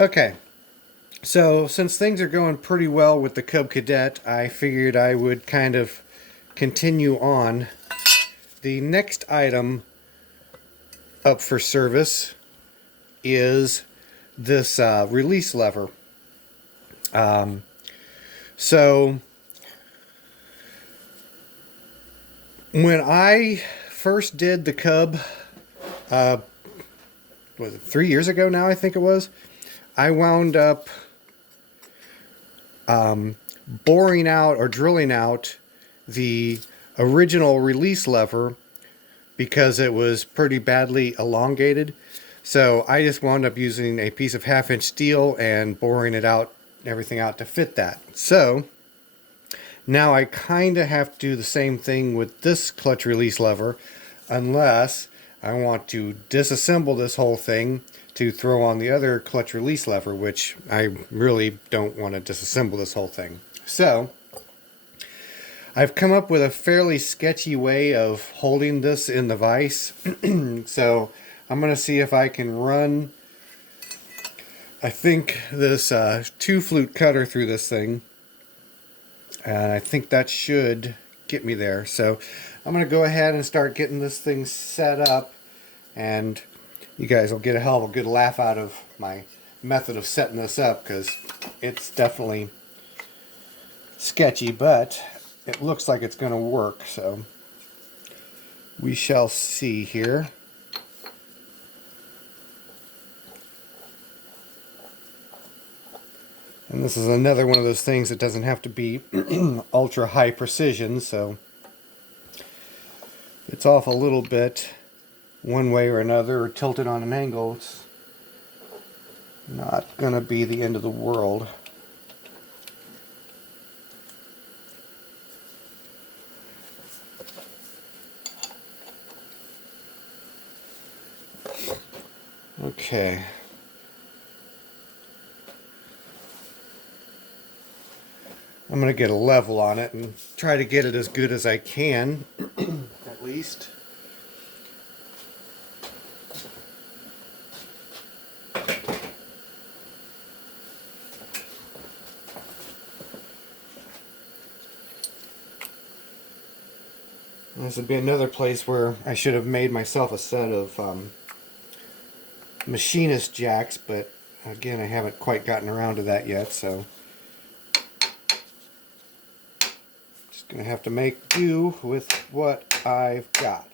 Okay, so since things are going pretty well with the Cub Cadet, I figured I would kind of continue on. The next item up for service is this release lever. Um, so when I first did the Cub, uh, was it 3 years ago now? I think it was. I wound up boring out or drilling out the original release lever because it was pretty badly elongated. So I just wound up using a piece of 1/2 inch steel and boring it out, everything out to fit that. So now I kind of have to do the same thing with this clutch release lever, unless I want to disassemble this whole thing to throw on the other clutch release lever, which I really don't want to disassemble this whole thing. So I've come up with a fairly sketchy way of holding this in the vise. So I'm going to see if I can run, I think, this 2-flute cutter through this thing. And I think that should get me there. So I'm going to go ahead and start getting this thing set up. And you guys will get a hell of a good laugh out of my method of setting this up, because it's definitely sketchy, but it looks like it's going to work. So we shall see here. And this is another one of those things that doesn't have to be ultra high precision, so if it's off a little bit one way or another, or tilted on an angle, it's not going to be the end of the world. Okay. I'm going to get a level on it and try to get it as good as I can, at least. This would be another place where I should have made myself a set of machinist jacks, but again, I haven't quite gotten around to that yet, so just gonna have to make do with what I've got.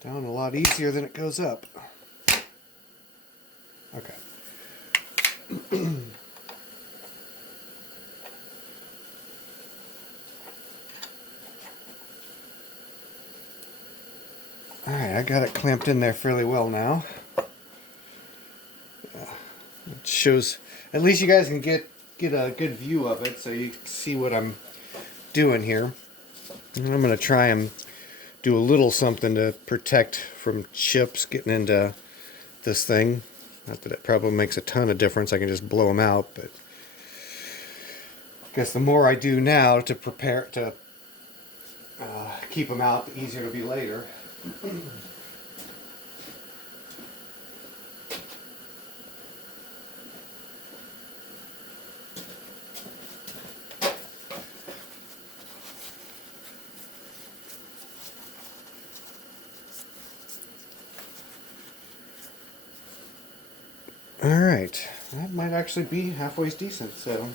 Down a lot easier than it goes up. Okay. Alright, I got it clamped in there fairly well now. It shows, at least you guys can get a good view of it, so you can see what I'm doing here. And I'm going to try and do a little something to protect from chips getting into this thing. Not that it probably makes a ton of difference, I can just blow them out, but I guess the more I do now to prepare to keep them out, the easier it'll be later. Alright, that might actually be halfway decent, so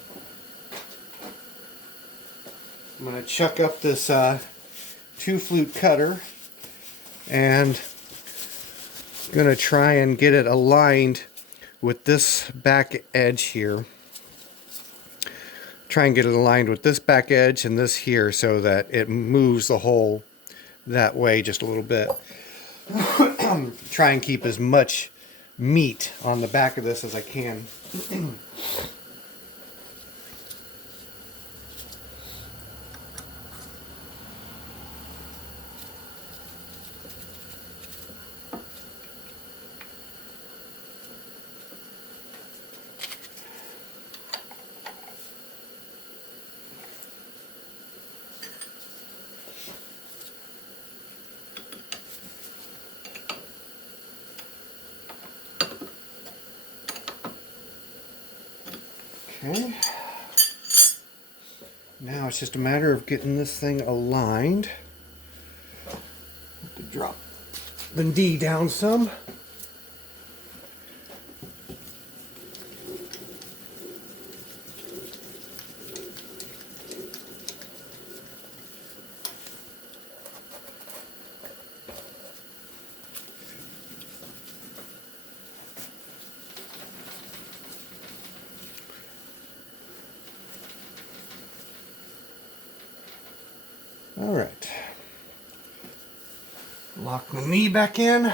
I'm going to chuck up this 2-flute cutter and going to try and get it aligned with this back edge here. Try and get it aligned with this back edge and this here so that it moves the hole that way just a little bit. Try and keep as much meat on the back of this as I can. Okay. Now it's just a matter of getting this thing aligned. Have to drop the D down some. All right. Lock the knee back in.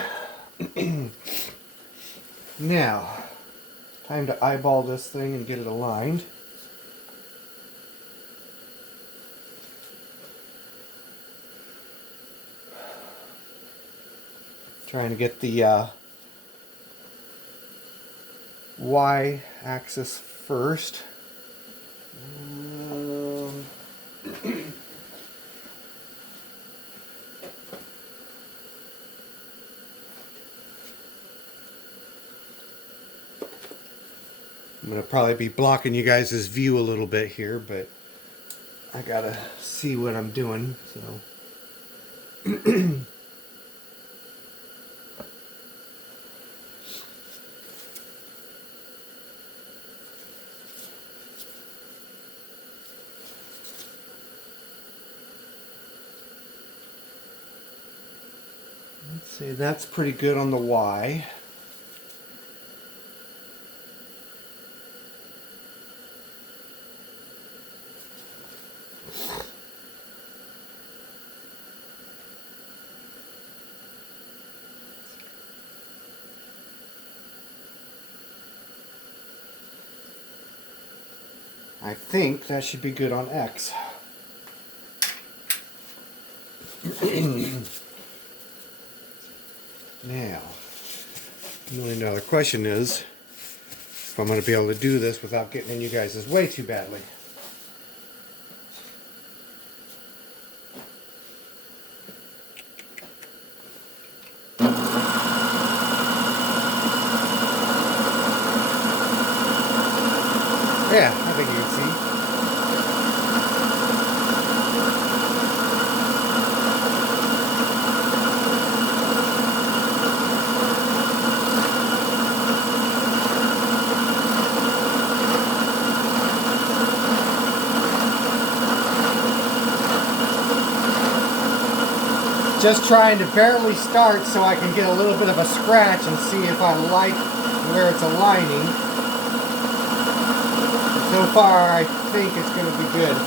Now, time to eyeball this thing and get it aligned. Trying to get the Y axis first. I'm going to probably be blocking you guys' view a little bit here, but I gotta see what I'm doing, so. Let's see, that's pretty good on the Y. I think that should be good on X. Now, the $1 million question is if I'm going to be able to do this without getting in you guys' way too badly. Yeah, I think you can see. Just trying to barely start so I can get a little bit of a scratch and see if I like where it's aligning. So far, I think it's going to be good.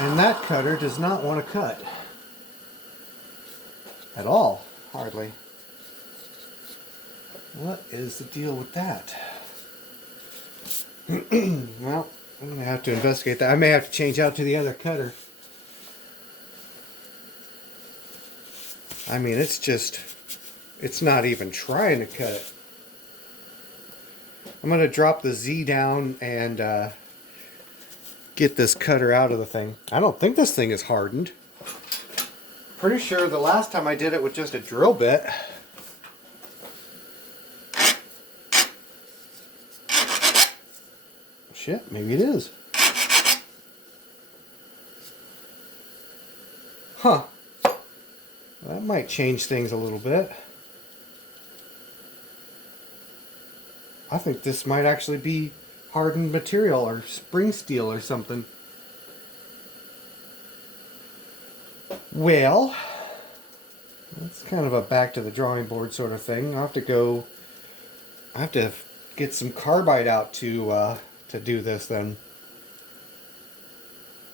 And that cutter does not want to cut. At all, hardly. What is the deal with that? Well, I'm going to have to investigate that. I may have to change out to the other cutter. I mean, it's not even trying to cut it. I'm going to drop the Z down and get this cutter out of the thing. I don't think this thing is hardened. Pretty sure the last time I did it with just a drill bit. Shit, maybe it is. Huh. That might change things a little bit. I think this might actually be hardened material or spring steel or something. Well, that's kind of a back to the drawing board sort of thing. I have to get some carbide out to do this then.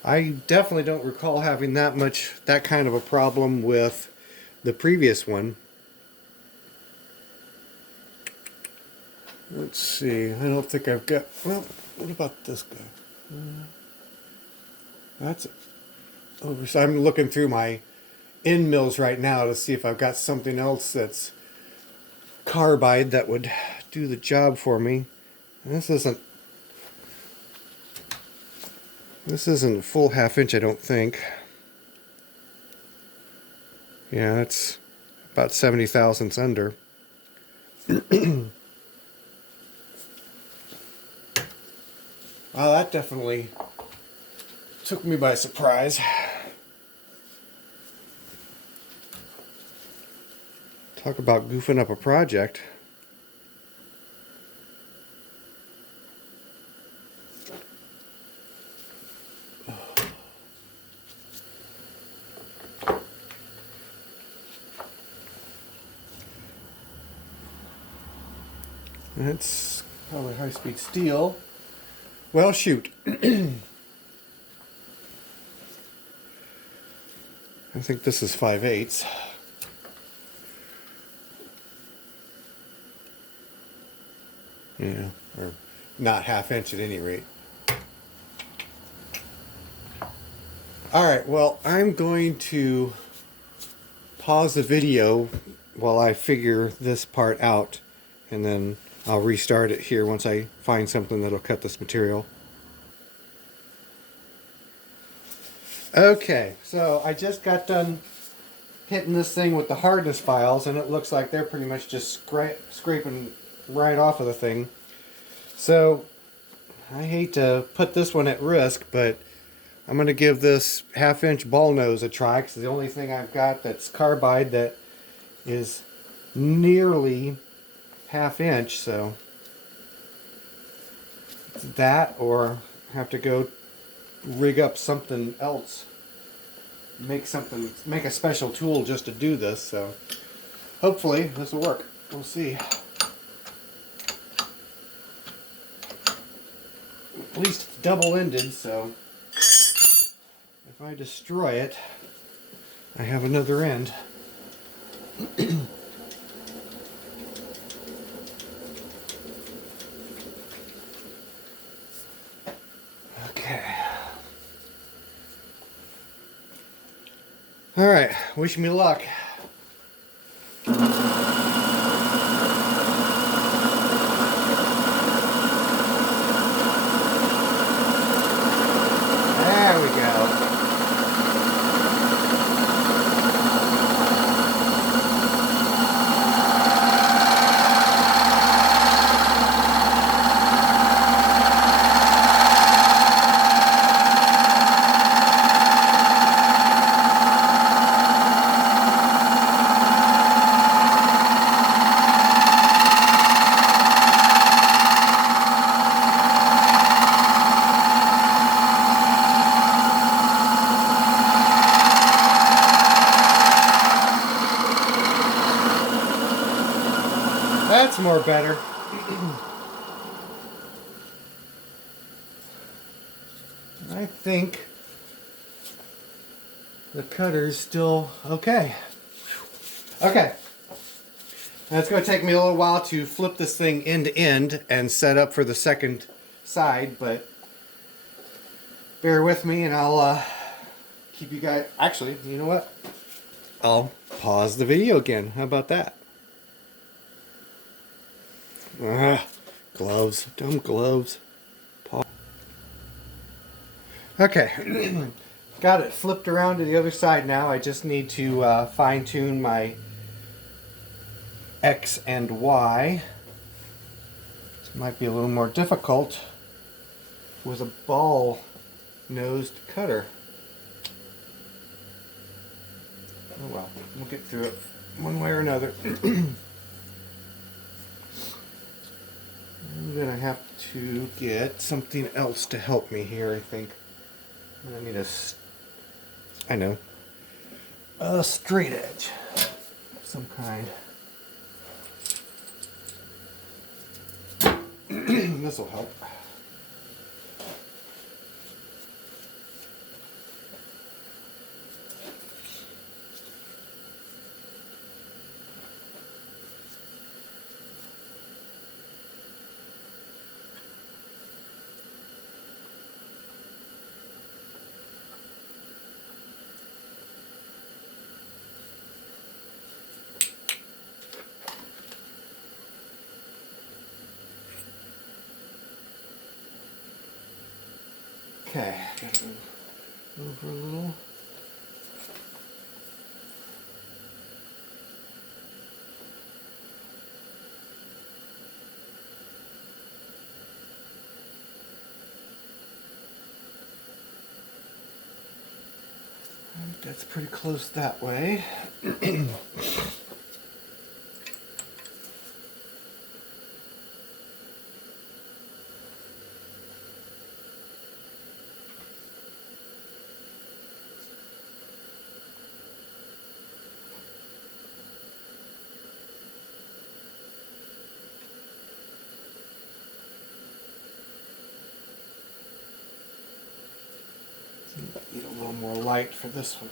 I definitely don't recall having that kind of a problem with the previous one. Let's see, I don't think I've got, well, what about this guy? That's over. So I'm looking through my end mills right now to see if I've got something else that's carbide that would do the job for me. This isn't full half inch, I don't think. Yeah, it's about 70 thousandths under. Well, that definitely took me by surprise. Talk about goofing up a project. That's probably high-speed steel. Well, shoot. I think this is 5/8. Yeah, or not half inch at any rate. Alright, well, I'm going to pause the video while I figure this part out, and then I'll restart it here once I find something that'll cut this material. Okay, so I just got done hitting this thing with the hardness files, and it looks like they're pretty much just scraping right off of the thing. So I hate to put this one at risk, but I'm going to give this half-inch ball nose a try, because the only thing I've got that's carbide that is nearly half-inch, so it's that, or have to go rig up something else, make a special tool just to do this. So hopefully this will work. We'll see. At least it's double-ended, so if I destroy it, I have another end. Okay. All right. Wish me luck. There we go. That's more better. I think the cutter's still okay. Okay. Now it's going to take me a little while to flip this thing end to end and set up for the second side, but bear with me and I'll keep you guys... Actually, you know what? I'll pause the video again. How about that? Gloves. Dumb gloves. Okay. Got it flipped around to the other side now. I just need to fine-tune my X and Y. This might be a little more difficult with a ball-nosed cutter. Oh well, we'll get through it one way or another. I'm gonna have to get something else to help me here, I think. I need a straight edge of some kind. This will help. Okay, gotta move over a little. That's pretty close that way. Need a little more light for this one.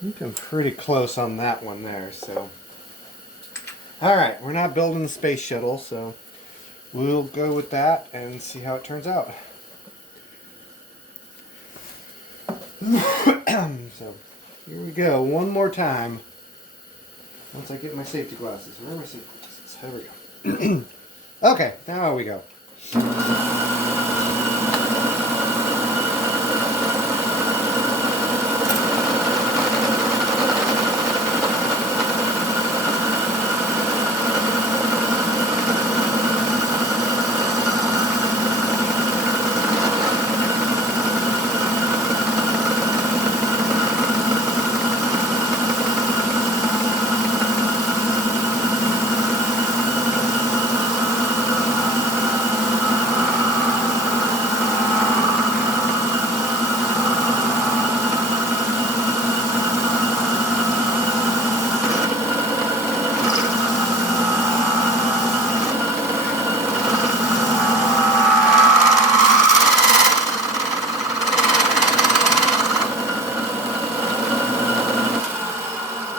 I think I'm pretty close on that one there, so. Alright, we're not building the space shuttle, so we'll go with that and see how it turns out. So, here we go, one more time. Once I get my safety glasses. Where are my safety glasses? There we go. Okay, now we go.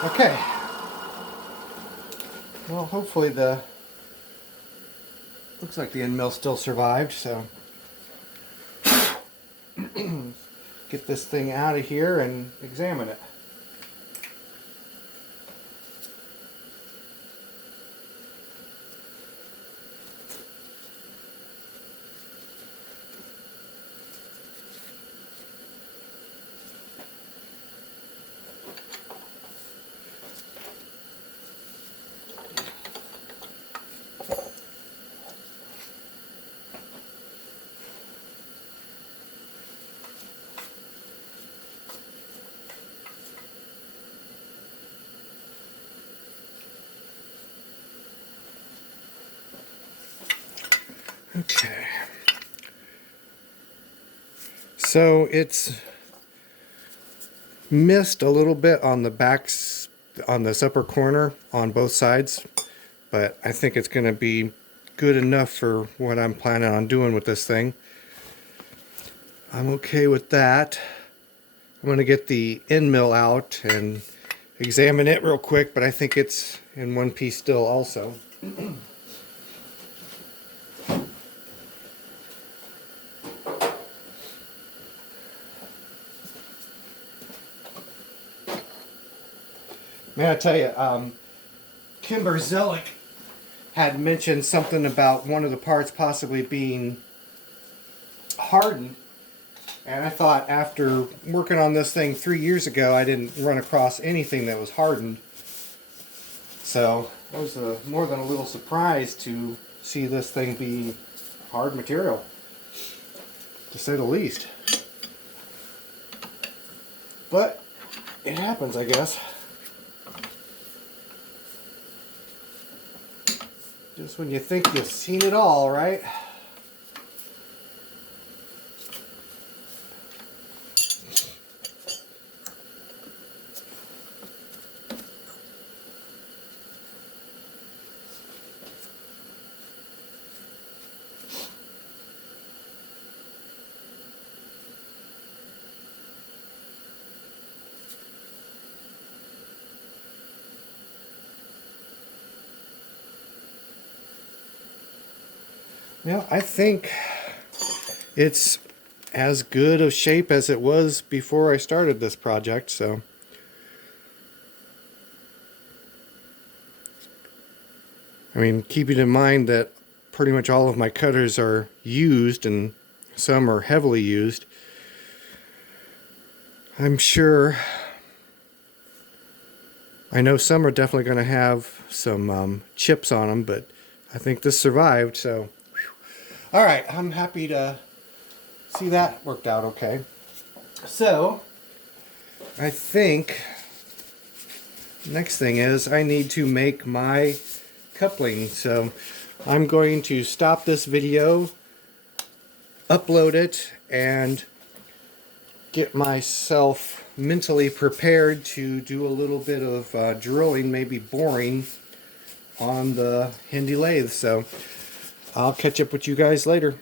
Okay. Well, hopefully looks like the end mill still survived, so get this thing out of here and examine it. Okay. So it's missed a little bit on the backs, on this upper corner on both sides, but I think it's going to be good enough for what I'm planning on doing with this thing. I'm okay with that. I'm going to get the end mill out and examine it real quick, but I think it's in one piece still also. Man, I tell you, Kimber Zellick had mentioned something about one of the parts possibly being hardened, and I thought after working on this thing 3 years ago, I didn't run across anything that was hardened. So I was more than a little surprised to see this thing be hard material, to say the least. But it happens, I guess. Just when you think you've seen it all, right? Well, I think it's as good of shape as it was before I started this project, so I mean, keeping in mind that pretty much all of my cutters are used and some are heavily used, I'm sure, I know some are definitely going to have some chips on them, but I think this survived, so whew. All right, I'm happy to see that worked out okay. So I think next thing is I need to make my coupling. So I'm going to stop this video, upload it, and get myself mentally prepared to do a little bit of drilling, maybe boring on the handy lathe. So I'll catch up with you guys later.